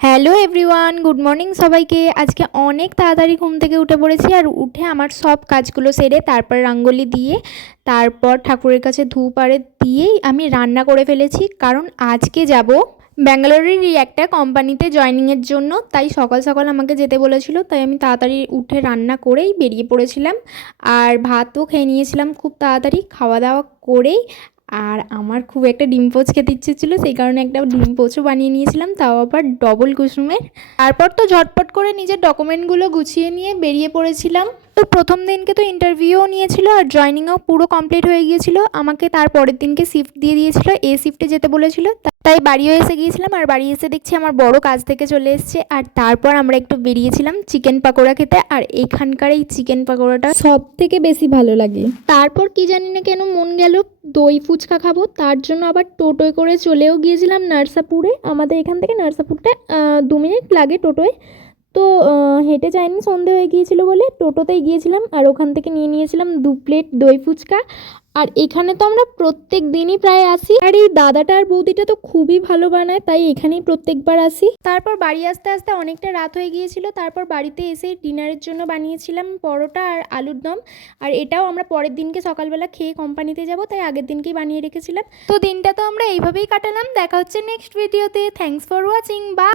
Hello everyone, good morning সবাইকে। আজকে অনেক তাড়াতাড়ি ঘুম থেকে উঠে পড়েছি আর উঠে আমার সব কাজগুলো সেরে তারপর রঙ্গোলি দিয়ে তারপর ঠাকুরের কাছে ধূপ আরে দিয়েই আমি রান্না করে ফেলেছি। কারণ আজকে যাব ব্যাঙ্গালোরেরই একটা কোম্পানিতে জয়েনিংয়ের জন্য, তাই সকাল সকাল আমাকে যেতে বলেছিল, তাই আমি তাড়াতাড়ি উঠে রান্না করেই বেরিয়ে পড়েছিলাম। আর ভাতও খেয়ে নিয়েছিলাম খুব তাড়াতাড়ি খাওয়া দাওয়া করেই। আর আমার খুব একটা ডিম পোচ খেতে ইচ্ছে ছিল, সেই কারণে একটা ডিম পোচও বানিয়ে নিয়েছিলাম, তাও আবার ডবল কুসুমের। তারপর তো ঝটপট করে নিজের ডকুমেন্টগুলো গুছিয়ে নিয়ে বেরিয়ে পড়েছিলাম। তো প্রথম দিনকে তো ইন্টারভিউও নিয়েছিল আর জয়েনিংও পুরো কমপ্লিট হয়ে গিয়েছিল। আমাকে তার পরের দিনকে শিফট দিয়ে দিয়েছিল, এ শিফটে যেতে বলেছিল। তাই বাড়িও এসে গিয়েছিলাম আর বাড়ি এসে দেখছি আমার বড় কাজ থেকে চলে এসছে। আর তারপর আমরা একটু বেরিয়েছিলাম চিকেন পাকোড়া খেতে, আর এখানকার এই চিকেন পাকোড়াটা সব থেকে বেশি ভালো লাগে। তারপর কি জানি না কেন মন গেল দই ফুচকা খাবো, তার জন্য আবার টোটোয় করে চলেও গিয়েছিলাম নার্সাপুরে। আমাদের এখান থেকে নার্সাপুরটা 2 মিনিট লাগে টোটোয়। তো হেঁটে যাইনি, সন্ধে হয়ে গিয়েছিল বলে টোটোতেই গিয়েছিলাম আর ওখান থেকে নিয়ে নিয়েছিলাম 2 প্লেট দই ফুচকা। আর এখানে তো আমরা প্রত্যেক দিনই প্রায় আসি, আর এই দাদাটা আর বৌদিটা তো খুবই ভালো বানায়, তাই এখানেই প্রত্যেকবার আসি। তারপর বাড়ি আসতে আসতে অনেকটা রাত হয়ে গিয়েছিল। তারপর বাড়িতে এসে ডিনারের জন্য বানিয়েছিলাম পরোটা আর আলুর দম। আর এটাও আমরা পরের দিনকে সকালবেলা খেয়ে কোম্পানিতে যাব, তাই আগের দিনকেই বানিয়ে রেখেছিলাম। তো দিনটা তো আমরা এইভাবেই কাটালাম। দেখা হচ্ছে নেক্সট ভিডিওতে। Thanks for watching. বা